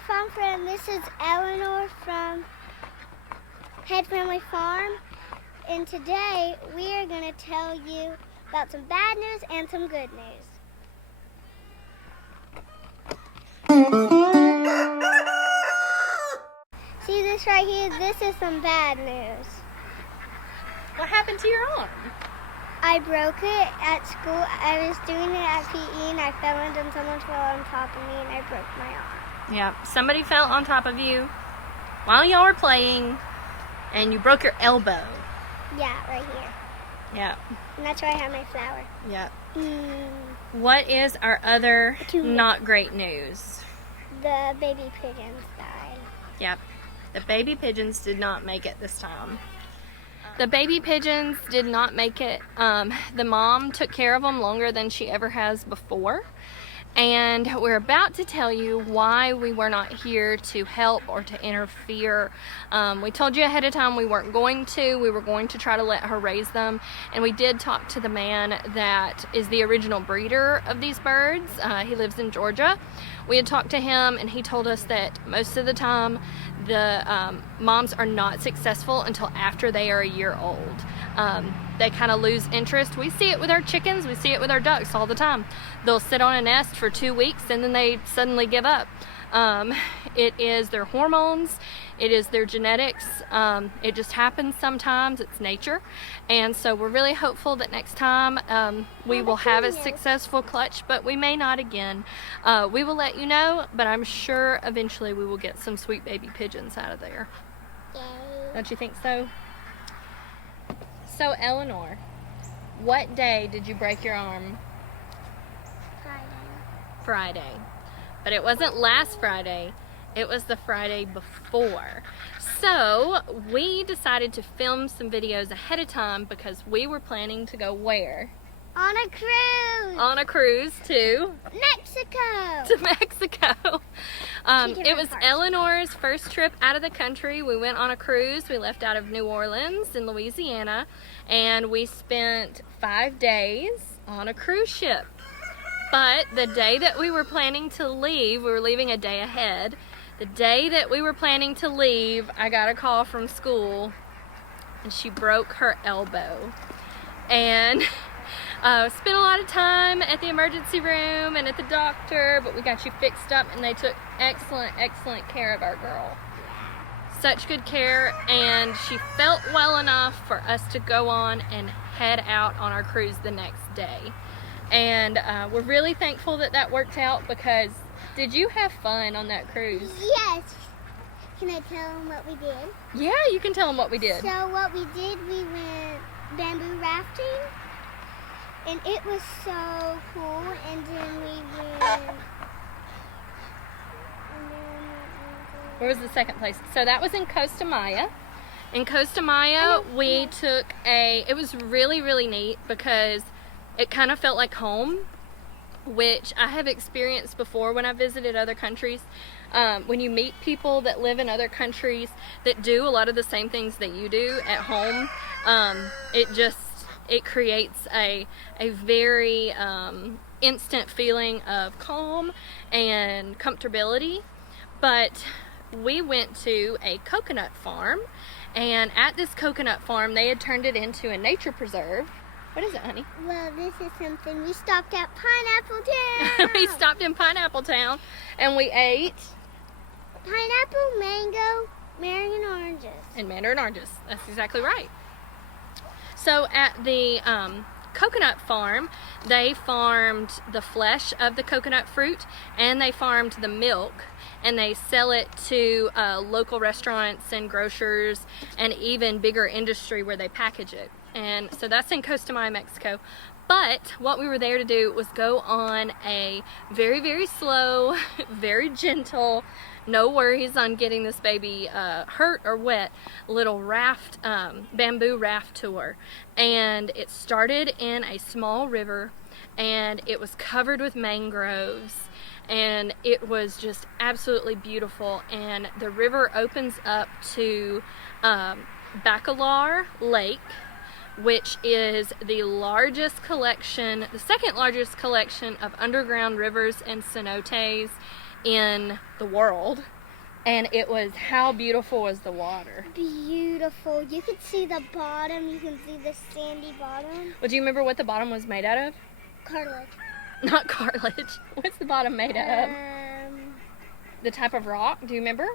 Hi, farm friend. This is Eleanor from Head Family Farm, and today we are going to tell you about some bad news and some good news. See this right here? This is some bad news. What happened to your arm? I broke it at school. I was doing it at PE and I fell and someone fell on top of me and I broke my arm. Yeah, somebody fell on top of you while y'all were playing and you broke your elbow. Yeah, right here. Yeah. And that's why I have my flower. Yeah. What is our other Two. not great news? The baby pigeons died. Yep. The baby pigeons did not make it this time. The baby pigeons did not make it. The mom took care of them longer than she ever has before. And we're about to tell you why we were not here to help or to interfere. We told you ahead of time we weren't going to. We were going to try to let her raise them. And we did talk to the man that is the original breeder of these birds. He lives in Georgia. We had talked to him and he told us that most of the time the moms are not successful until after they are a year old. They kind of lose interest. We see it with our chickens, we see it with our ducks all the time. They'll sit on a nest for 2 weeks and then they suddenly give up. It is their hormones, it is their genetics. It just happens sometimes, it's nature. And so we're really hopeful that next time we will have a successful clutch, but we may not again. We will let you know, but I'm sure eventually we will get some sweet baby pigeons out of there. Yay. Don't you think so? So Eleanor, what day did you break your arm? Friday. But it wasn't last Friday, it was the Friday before. So we decided to film some videos ahead of time because we were planning to go where? On a cruise! On a cruise to Mexico! Mexico. It was Eleanor's first trip out of the country. We went on a cruise. We left out of New Orleans in Louisiana and we spent 5 days on a cruise ship. But the day that we were planning to leave, we were leaving a day ahead. The day that we were planning to leave, I got a call from school and she broke her elbow. And spent a lot of time at the emergency room and at the doctor, but we got you fixed up and they took excellent care of our girl. Such good care, and she felt well enough for us to go on and head out on our cruise the next day. And we're really thankful that that worked out because did you have fun on that cruise? Yes. Can I tell them what we did? Yeah, you can tell them what we did. So what we did, we went bamboo rafting. And it was so cool. And then we went... Where was the second place? So that was in Costa Maya. In Costa Maya, we took it was really neat because it kind of felt like home, which I have experienced before when I visited other countries. When you meet people that live in other countries that do a lot of the same things that you do at home, it creates a very instant feeling of calm and comfortability. But we went to a coconut farm, and at this coconut farm they had turned it into a nature preserve. What is it, honey? Well, this is something. We stopped at Pineapple Town. We stopped in Pineapple Town and we ate pineapple, mango, mandarin oranges. And mandarin oranges. That's exactly right. So at the coconut farm, they farmed the flesh of the coconut fruit and they farmed the milk, and they sell it to local restaurants and grocers and even bigger industry where they package it. And so that's in Costa Maya, Mexico. But what we were there to do was go on a very slow, very gentle, no worries on getting this baby hurt or wet, little raft, bamboo raft tour. And it started in a small river and it was covered with mangroves. And it was just absolutely beautiful. And the river opens up to Bacalar Lake, which is the second largest collection of underground rivers and cenotes in the world. And it was, how beautiful was the water? Beautiful. You could see the bottom. You can see the sandy bottom. Well, do you remember what the bottom was made out of? Cartilage. Not cartilage. What's the bottom made out of? The type of rock, do you remember?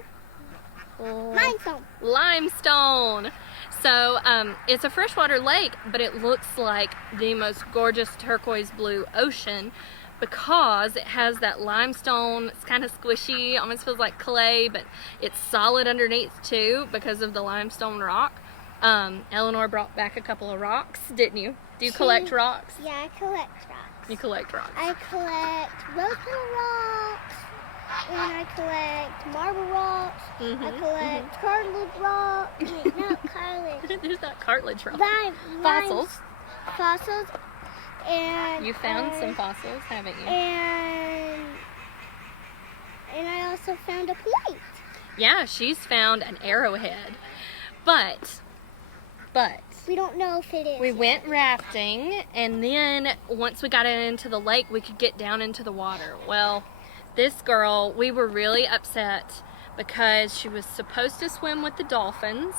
Limestone. Limestone. So it's a freshwater lake, but it looks like the most gorgeous turquoise blue ocean because it has that limestone. It's kind of squishy, almost feels like clay, but it's solid underneath too because of the limestone rock. Eleanor brought back a couple of rocks, didn't you? Do you collect rocks? Yeah, I collect rocks. You collect rocks. I collect rose color rocks, and I collect marble rocks. I collect cartilage rocks. Wait, no, cartilage. There's not cartilage rocks. Fossils. Fossils. And you found some fossils, haven't you? And I also found a plate. Yeah, she's found an arrowhead. But we don't know if it is. We went rafting, and then once we got into the lake, we could get down into the water. Well, this girl, we were really upset because she was supposed to swim with the dolphins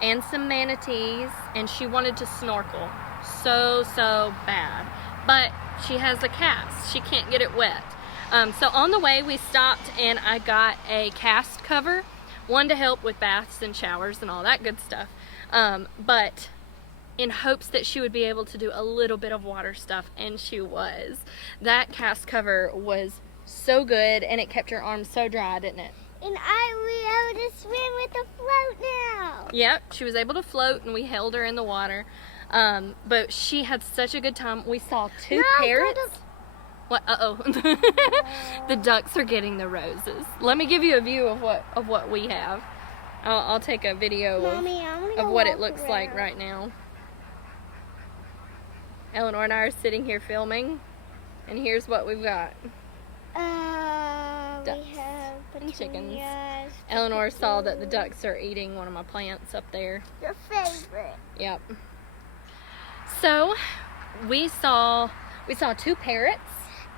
and some manatees, and she wanted to snorkel so bad. But she has a cast. She can't get it wet. So on the way, we stopped, and I got a cast cover, one to help with baths and showers and all that good stuff. But in hopes that she would be able to do a little bit of water stuff, and she was. That cast cover was so good, and it kept her arms so dry, didn't it? And I was able to swim with the float now. Yep, she was able to float, and we held her in the water. But she had such a good time. We saw two parrots. What? Uh-oh. The ducks are getting the roses. Let me give you a view of what we have. I'll take a video Mommy, of what it looks like right now. Eleanor and I are sitting here filming, and here's what we've got. Ducks we have and chickens. petunias, Eleanor saw that the ducks are eating one of my plants up there. Your favorite. Yep. So we saw two parrots.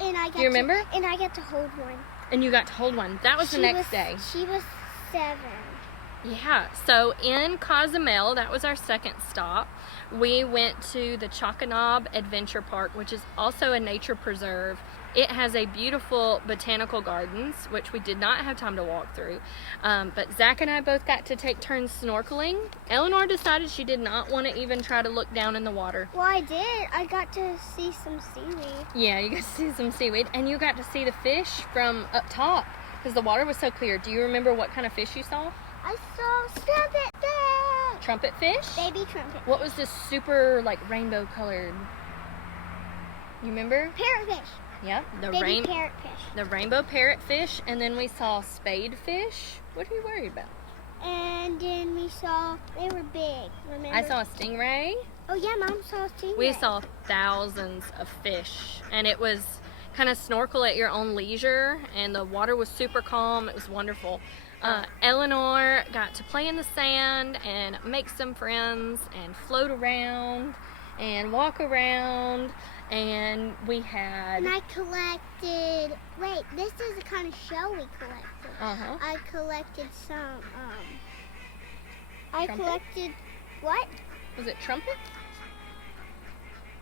And I Do you remember? And I get to hold one. And you got to hold one. That was the next day. She was 7. Yeah, so in Cozumel, that was our second stop. We went to the Jaclyn Adventure Park, which is also a nature preserve. It has a beautiful botanical gardens, which we did not have time to walk through. But Zach and I both got to take turns snorkeling. Eleanor decided she did not want to even try to look down in the water. Well, I did. I got to see some seaweed. Yeah, you got to see some seaweed, and you got to see the fish from up top because the water was so clear. Do you remember what kind of fish you saw? I saw trumpet fish. Trumpet fish? Baby trumpet. What was this super, like, rainbow colored? You remember? Parrotfish. Yep. Baby parrotfish. The rainbow parrotfish, and then we saw spadefish. What are you worried about? And then we saw, they were big, remember? I saw a stingray. Oh yeah, Mom saw a stingray. We saw thousands of fish, and it was kind of snorkel at your own leisure, and the water was super calm. It was wonderful. Eleanor got to play in the sand and make some friends and float around and walk around, and we had... And I collected... Wait, this is the kind of shell we collected. Uh-huh. I collected some, Trumpet? collected... What? Was it trumpet?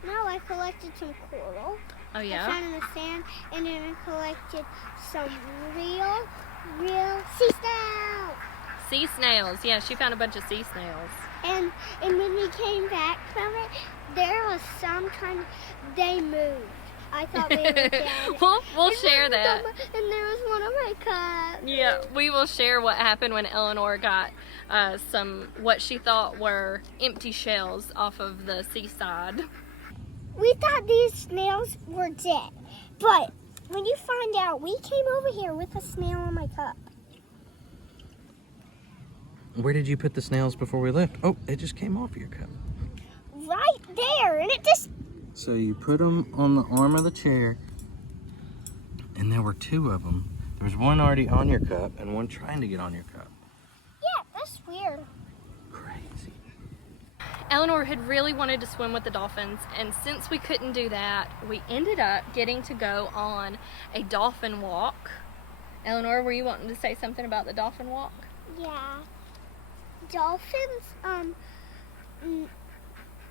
No, I collected some coral. Oh, yeah? I found in the sand, and then I collected some real sea snails. Sea snails. Yeah, she found a bunch of sea snails. And when we came back from it, there was some kind of... They moved. I thought they were dead. We'll share that. And there was one of my cups. Yeah, we will share what happened when Eleanor got some, what she thought were empty shells off of the seaside. We thought these snails were dead. But when you find out, we came over here with a snail in my cup. Where did you put the snails before we left? Oh, it just came off your cup. Right there, and it just... So you put them on the arm of the chair, and there were 2 of them. There was one already on your cup and one trying to get on your cup. Yeah, that's weird. Crazy. Eleanor had really wanted to swim with the dolphins, and since we couldn't do that, we ended up getting to go on a dolphin walk Eleanor, were you wanting to say something about the dolphin walk? Yeah. Dolphins,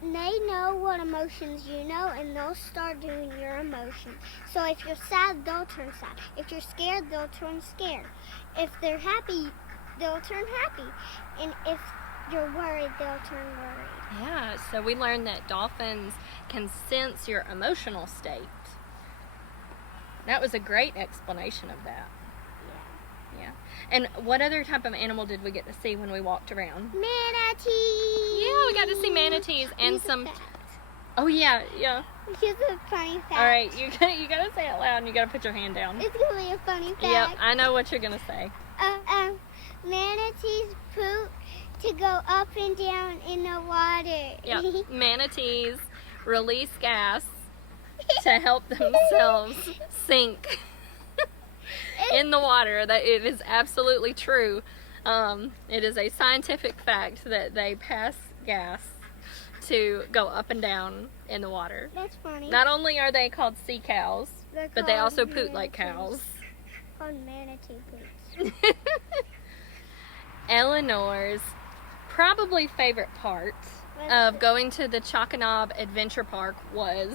they know what emotions you know, and they'll start doing your emotions. So if you're sad, they'll turn sad. If you're scared, they'll turn scared. If they're happy, they'll turn happy. And if you're worried, they'll turn worried. Yeah, so we learned that dolphins can sense your emotional state. That was a great explanation of that. Yeah. And what other type of animal did we get to see when we walked around? Manatees! Yeah, we got to see manatees and Here's some... a fact. Oh, yeah. Here's a funny fact. All right, you gotta say it loud and you gotta put your hand down. It's going to be a funny fact. Yep, I know what you're gonna say. Manatees poop to go up and down in the water. Yep, manatees release gas to help themselves sink in the water. That it is absolutely true. It is a scientific fact that they pass gas to go up and down in the water. That's funny. Not only are they called sea cows, but they also poop like cows. Called manatee poops. Eleanor's probably favorite part of going to the Jaclyn Adventure Park was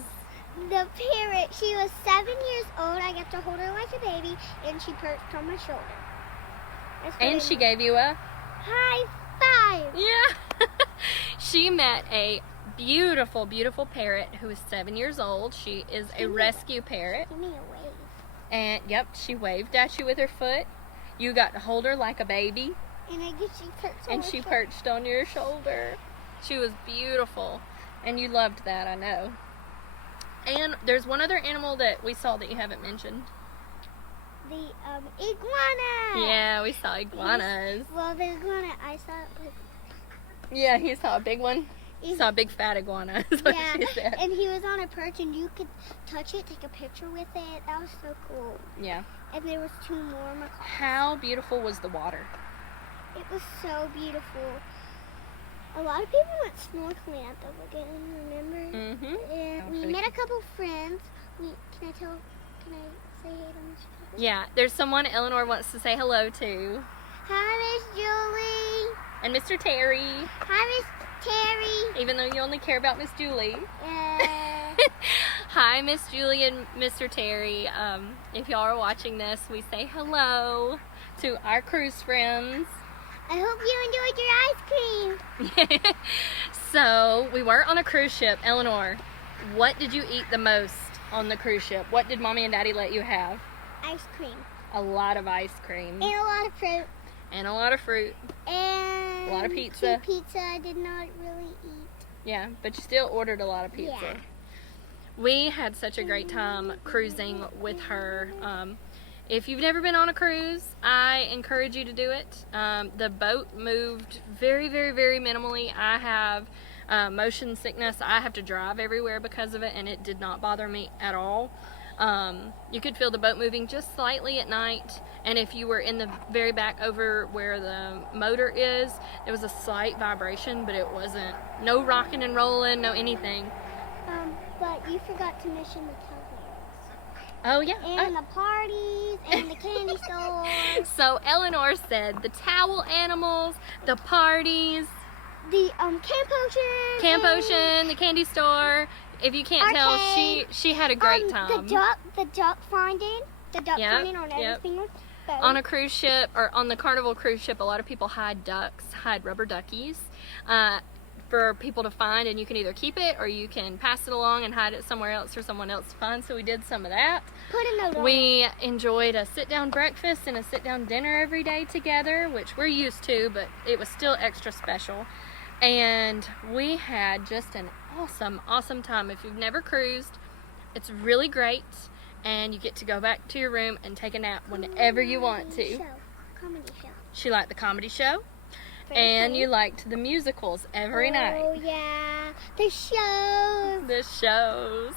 the parrot. She was 7 years old. I got to hold her like a baby, and she perched on my shoulder. And she gave you a high five. Yeah. She met a beautiful, beautiful parrot who is 7 years old. She is a rescue parrot. Give me a wave. And yep, she waved at you with her foot. You got to hold her like a baby. And I guess she perched on And she perched on your shoulder. She was beautiful. And you loved that, I know. And there's one other animal that we saw that you haven't mentioned. The iguana. Yeah, we saw iguanas. Well, the iguana, I saw it. Yeah, he saw a big one. He saw a big fat iguana, is what she said. And he was on a perch, and you could touch it, take a picture with it. That was so cool. Yeah. And there was 2 more macaws. How beautiful was the water? It was so beautiful. A lot of people went snorkeling at the lagoon, remember? Mm-hmm. And we met a couple friends. Can I say hey to Mr. Tucker? Yeah, there's someone Eleanor wants to say hello to. Hi, Miss Julie. And Mr. Terry. Hi, Miss Terry. Even though you only care about Miss Julie. Hi, Miss Julie and Mr. Terry. If y'all are watching this, we say hello to our cruise friends. I hope you enjoyed your ice cream. So, we were on a cruise ship. Eleanor, what did you eat the most on the cruise ship? What did Mommy and Daddy let you have? Ice cream. A lot of ice cream. And a lot of fruit. And a lot of fruit. And a lot of pizza. 2 pizza I did not really eat. Yeah, but you still ordered a lot of pizza. Yeah. We had such a great time cruising with her. If you've never been on a cruise, I encourage you to do it. The boat moved very, very, very minimally. I have motion sickness. I have to drive everywhere because of it, and it did not bother me at all. You could feel the boat moving just slightly at night, and if you were in the very back over where the motor is, there was a slight vibration, but it wasn't, no rocking and rolling, no anything. But you forgot to mention the towels. Oh yeah. And the parties, and the candy stores. So Eleanor said the towel animals, the parties, the camp ocean, the candy store. If you can't tell, she had a great time. The duck finding on everything. On a cruise ship, or on the Carnival cruise ship, a lot of people hide ducks, hide rubber duckies, for people to find, and you can either keep it or you can pass it along and hide it somewhere else for someone else to find. So we did some of that. Put a note on We enjoyed a sit-down breakfast and a sit-down dinner every day together, which we're used to, but it was still extra special. And we had just an awesome, awesome time. If you've never cruised, it's really great, and you get to go back to your room and take a nap whenever you want to. Comedy show. She liked the comedy show. And you liked the musicals every night. Oh, yeah. The shows. The shows.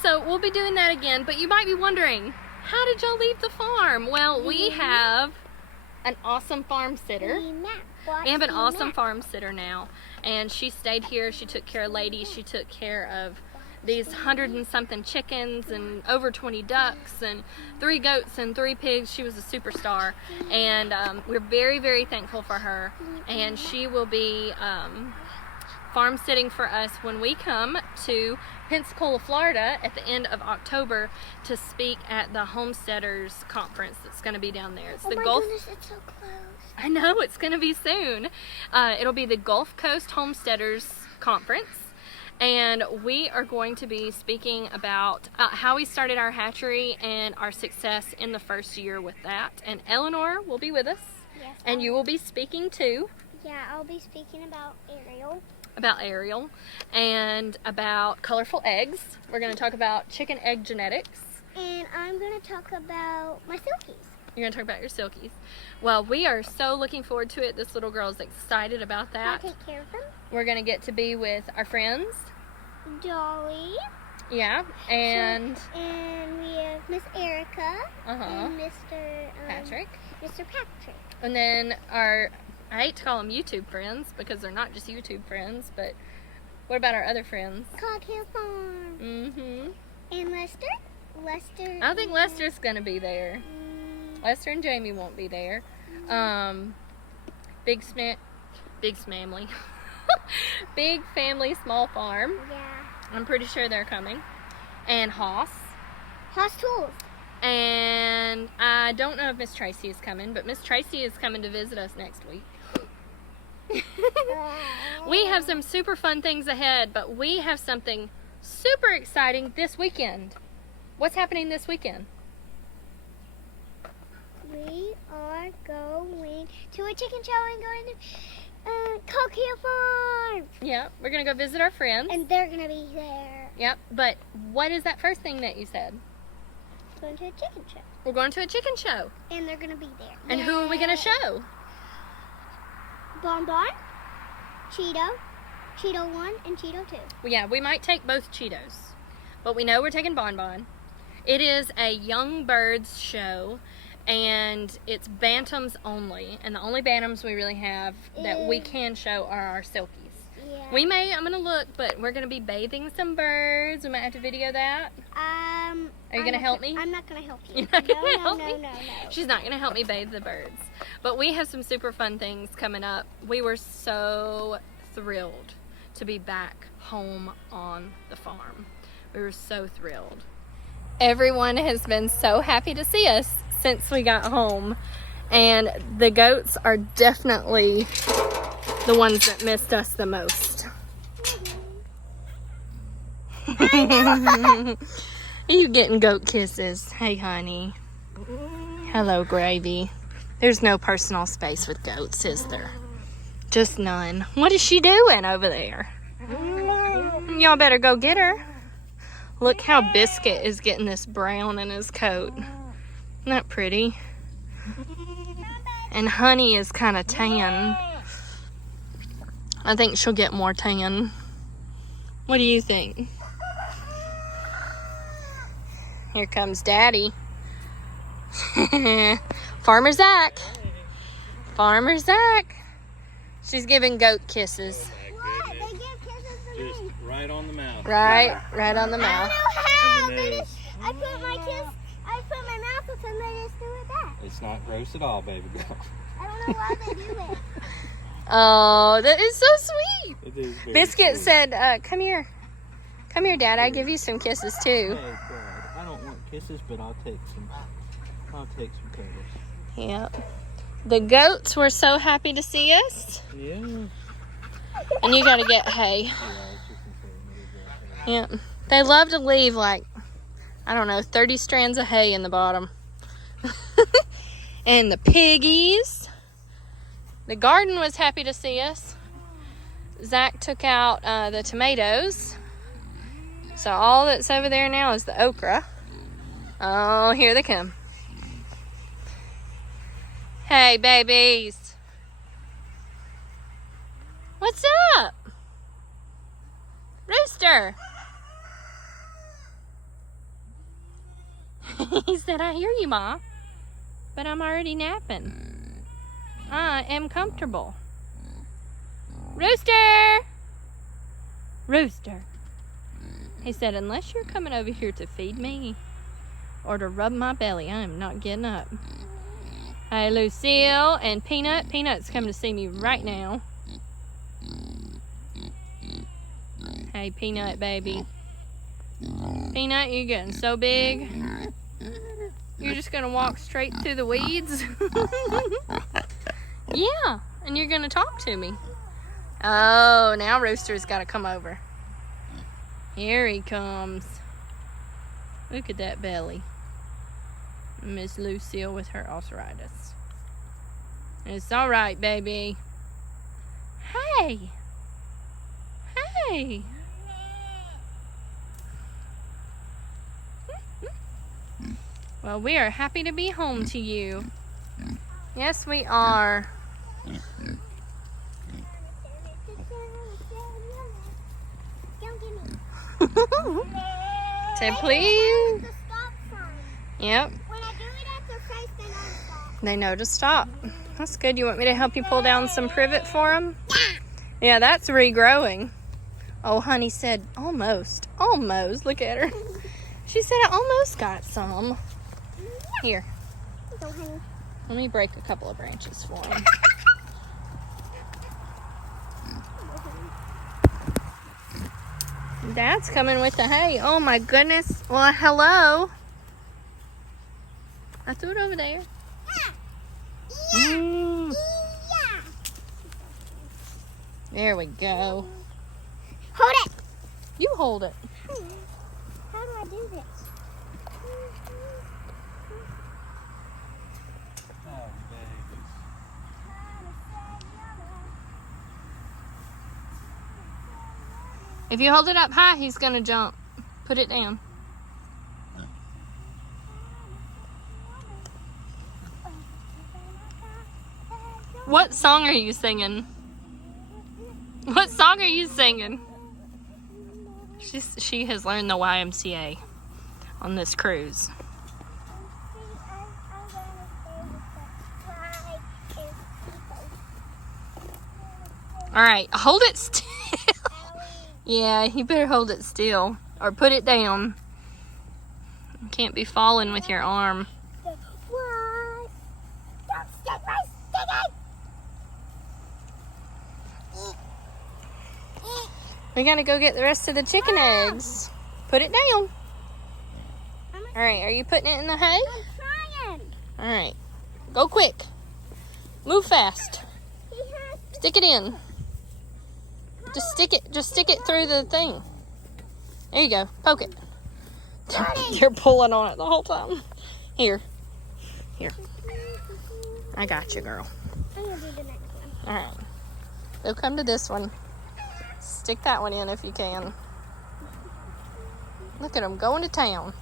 So we'll be doing that again. But you might be wondering, how did y'all leave the farm? Well, we have an awesome farm sitter. We have an awesome farm sitter now. And she stayed here. She took care of ladies. She took care of these 100 and something chickens and over 20 ducks and 3 goats and 3 pigs. She was a superstar, and we're very, very thankful for her. And she will be farm sitting for us when we come to Pensacola, Florida at the end of October to speak at the Homesteaders Conference that's going to be down there. It's the Gulf. Goodness, it's so close. I know, it's going to be soon. It'll be the Gulf Coast Homesteaders Conference, and we are going to be speaking about how we started our hatchery and our success in the first year with that. And Eleanor will be with us, Yes, and you will be speaking too. Yeah, I'll be speaking about Ariel. About Ariel and about colorful eggs. We're going to talk about chicken egg genetics. And I'm going to talk about my silkies. You're going to talk about your silkies. Well, we are so looking forward to it. This little girl is excited about that. I'll take care of them. We're going to get to be with our friends. Dolly. Yeah, and And we have Miss Erica and Mr. Patrick. Mr. Patrick. And then our, I hate to call them YouTube friends because they're not just YouTube friends, but what about our other friends? Coghill Farm. Mm-hmm. And Lester. Lester. I think Lester's going to be there. Lester and Jamie won't be there. Big family. Big family, small farm. Yeah. I'm pretty sure they're coming. And Hoss. Hoss Tools. And I don't know if Miss Tracy is coming, but Miss Tracy is coming to visit us next week. We have some super fun things ahead, but we have something super exciting this weekend. What's happening this weekend? We are going to a chicken show and going to Coghill Farm. Yeah, we're going to go visit our friends. And they're going to be there. Yep, but what is that first thing that you said? Going to a chicken show. We're going to a chicken show. And they're going to be there. And who are we going to show? Bon Bon, Cheeto, Cheeto 1, and Cheeto 2. Well, yeah, we might take both Cheetos, but we know we're taking Bon Bon. It is a young birds show, and it's bantams only, and the only bantams we really have that we can show are our silkies. Yeah. I'm going to look, but we're going to be bathing some birds. We might have to video that. Are you going to help me? I'm not going to help you. You're not going to help no, me? No, no. She's not going to help me bathe the birds. But we have some super fun things coming up. We were so thrilled to be back home on the farm. We were so thrilled. Everyone has been so happy to see us since we got home. And the goats are definitely the ones that missed us the most. You getting goat kisses? Hey, honey. Hello, Gravy. There's no personal space with goats, is there? Just none. What is she doing over there? Y'all better go get her. Look how Biscuit is getting this brown in his coat. Isn't that pretty? And Honey is kind of tan. I think she'll get more tan. What do you think? Here comes Daddy. Farmer Zach. Farmer Zach. She's giving goat kisses. What? They give kisses to me. Just right on the mouth. Right on the I mouth. don't know how. And the They nose. just, I put my mouth with them. They just do it back. It's not gross at all, baby girl. I don't know why they do it. Oh, that is so sweet. It is very Biscuit sweet. said, come here. Come here, Dad. I give you some kisses too. Oh, God. I don't want kisses, but I'll take some. I'll take some cuddles. Yeah. The goats were so happy to see us. Yeah. And you gotta get hay. Yeah. They love to leave like, I don't know, 30 strands of hay in the bottom. And the piggies. The garden was happy to see us. Zach took out the tomatoes. So all that's over there now is the okra. Oh, here they come. Hey, babies. What's up? Rooster. He said, I hear you, Ma, but I'm already napping. I am comfortable. Rooster. Rooster. He said, unless you're coming over here to feed me or to rub my belly, I am not getting up. Hey, Lucille and Peanut. Peanut's coming to see me right now. Hey, Peanut, baby. Peanut, you're getting so big. You're just going to walk straight through the weeds? Yeah, and you're going to talk to me. Oh, now Rooster's got to come over. Here he comes. Look at that belly. Miss Lucille with her arthritis. It's all right, baby. Hey. Hey. Well, we are happy to be home to you. Yes, we are. Say please. Yep. When I do it at their face, they know to stop. They know to stop. That's good. You want me to help you pull down some privet for them? Yeah, that's regrowing. Oh, honey said almost. Almost. Look at her. She said I almost got some. Here. Go, honey. Let me break a couple of branches for him. Dad's coming with the hay. Oh my goodness. Well, hello. I threw it over there. Yeah. There we go. Hold it. You hold it. How do I do this? If you hold it up high, he's gonna jump. Put it down. What song are you singing? What song are you singing? She has learned the YMCA on this cruise. All right, hold it still. Yeah, you better hold it still or put it down. You can't be falling with your arm. What? Don't stick my stick. We gotta go get the rest of the chicken eggs. Put it down. All right, are you putting it in the hay? I'm trying. All right, go quick. Move fast. He has Stick it in. Just stick it through the thing. There you go. Poke it. You're pulling on it the whole time. Here. I got you, girl. I'm gonna do the next one. All right. Go come to this one. Stick that one in if you can. Look at him going to town.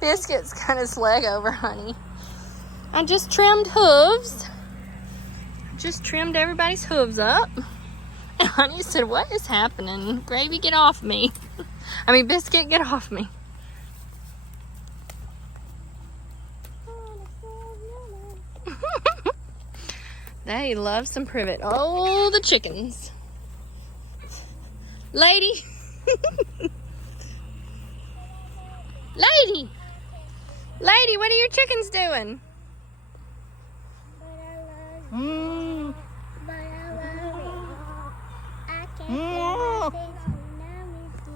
Biscuit's got his leg over, honey. I just trimmed hooves. Just trimmed everybody's hooves up. And honey said, what is happening? Gravy, get off me. I mean, Biscuit, get off me. They love some privet. Oh, the chickens. Lady. Lady. Lady, what are your chickens doing?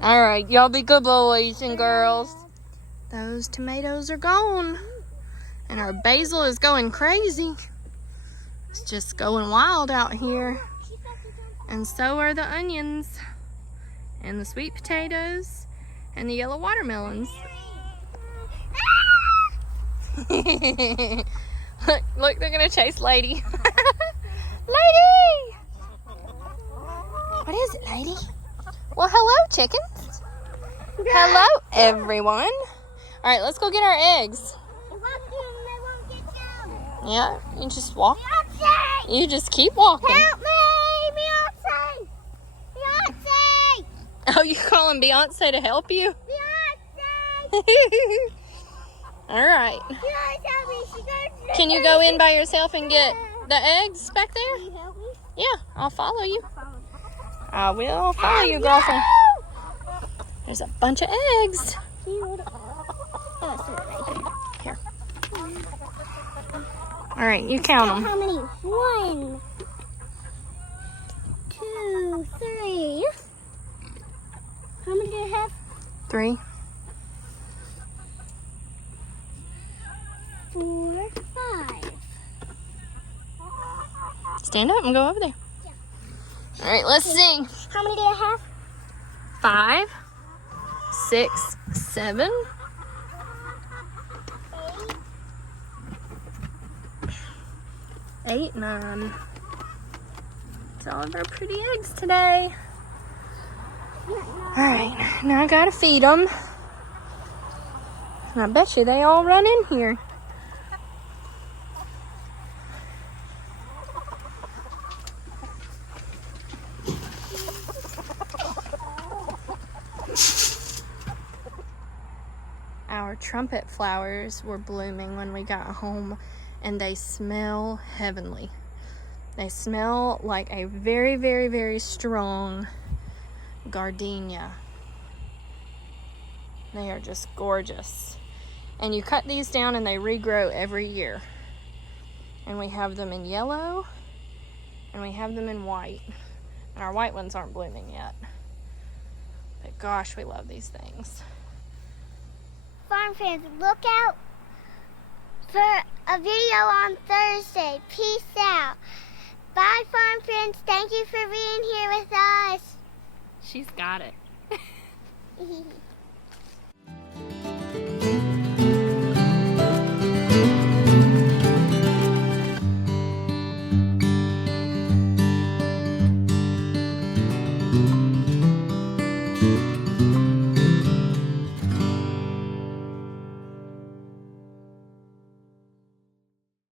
All right, y'all be good boys and girls. Those tomatoes are gone. And our basil is going crazy. It's just going wild out here. And so are the onions. And the sweet potatoes. And the yellow watermelons. Look, they're gonna chase Lady. Lady! What is it, Lady? Well, hello, chickens. Hello, everyone. All right, let's go get our eggs. Yeah, you just walk. Beyonce! You just keep walking. Help me! Beyonce! Beyonce! Oh, you calling Beyonce to help you? Beyonce! All right. Beyonce, help me. She goes to Can you go in by yourself and get the eggs back there? Can you help me? Yeah, I'll follow you. Follow. I will follow you, girlfriend. No! There's a bunch of eggs. Oh, some right here. Here. All right, you count them. How many? 1, 2, 3. How many do I have? 3. 4, 5. Stand up and go over there. Yeah. All right, let's sing. How many do I have? 5, 6, 7. 8, 9. It's all of our pretty eggs today. All right, now I gotta feed them. And I bet you they all run in here. Our trumpet flowers were blooming when we got home, and they smell heavenly. They smell like a very, very, very strong gardenia. They are just gorgeous. And you cut these down and they regrow every year. And we have them in yellow and we have them in white. And our white ones aren't blooming yet. But gosh, we love these things. Farm fans, look out for a video on Thursday. Peace out. Bye, farm friends. Thank you for being here with us. She's got it.